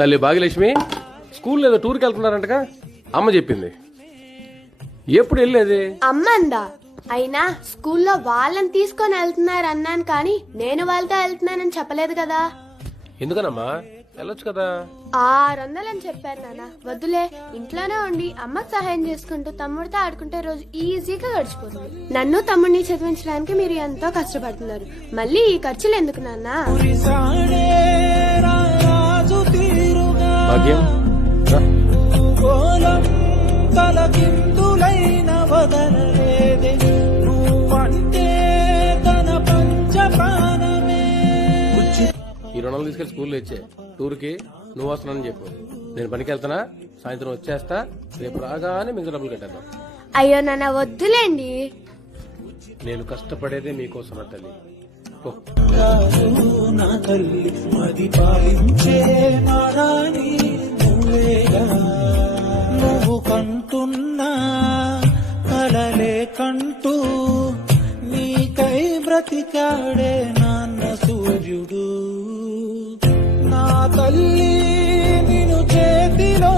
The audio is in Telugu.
తల్లి భాగ్యలక్ష్మి స్కూల్లో ఏదో టూర్కి వెళ్తున్నారంటగా అమ్మ చెప్పింది. ఎప్పుడు వెళ్ళేది? అమ్మందా? అయినా స్కూల్లో వాళ్ళని తీసుకొని వెళ్తున్నారు అన్నాను కానీ నేను వాళ్ళతో వెళ్తున్నానని చెప్పలేదు కదా. ఎందుకనమ్మా వెళ్ళొచ్చు కదా. 600 అని చెప్పారు నాన్న. వద్దులే, ఇంట్లోనే ఉండి అమ్మకు సహాయం చేసుకుంటూ తమ్ముడితో ఆడుకుంటే రోజు ఈజీగా గడిచిపోతుంది. నన్ను తమ్ముడిని చదివించడానికి మీరు ఎంతో కష్టపడుతున్నారు, మళ్ళీ ఈ ఖర్చులు ఎందుకు నాన్న? భాగ్యం రా. తలకిందులైన వదనలేదే నువ్వంటే తన పంచపానమే. ఈ 200 తీసుకెళ్లి స్కూల్లో ఇచ్చే. టూర్కి నువ్వు వస్తున్నానని చెప్పు. నేను పనికి వెళ్తానా, సాయంత్రం వచ్చేస్తా. రేపు రాగానే మీకు డబ్బులు కట్టేద్దాం. అయ్యో నాన్న వద్దులేండి. నేను కష్టపడేదే మీకోసం తల్లి. పో. నా తల్లి మది పాలించే మారాణి నువ్వేగా. నువ్వు కంటున్నా కలలే కంటూ నీకై బ్రతికాడే నాన్న సూర్యుడు. నా తల్లి నిన్ను చేతిలో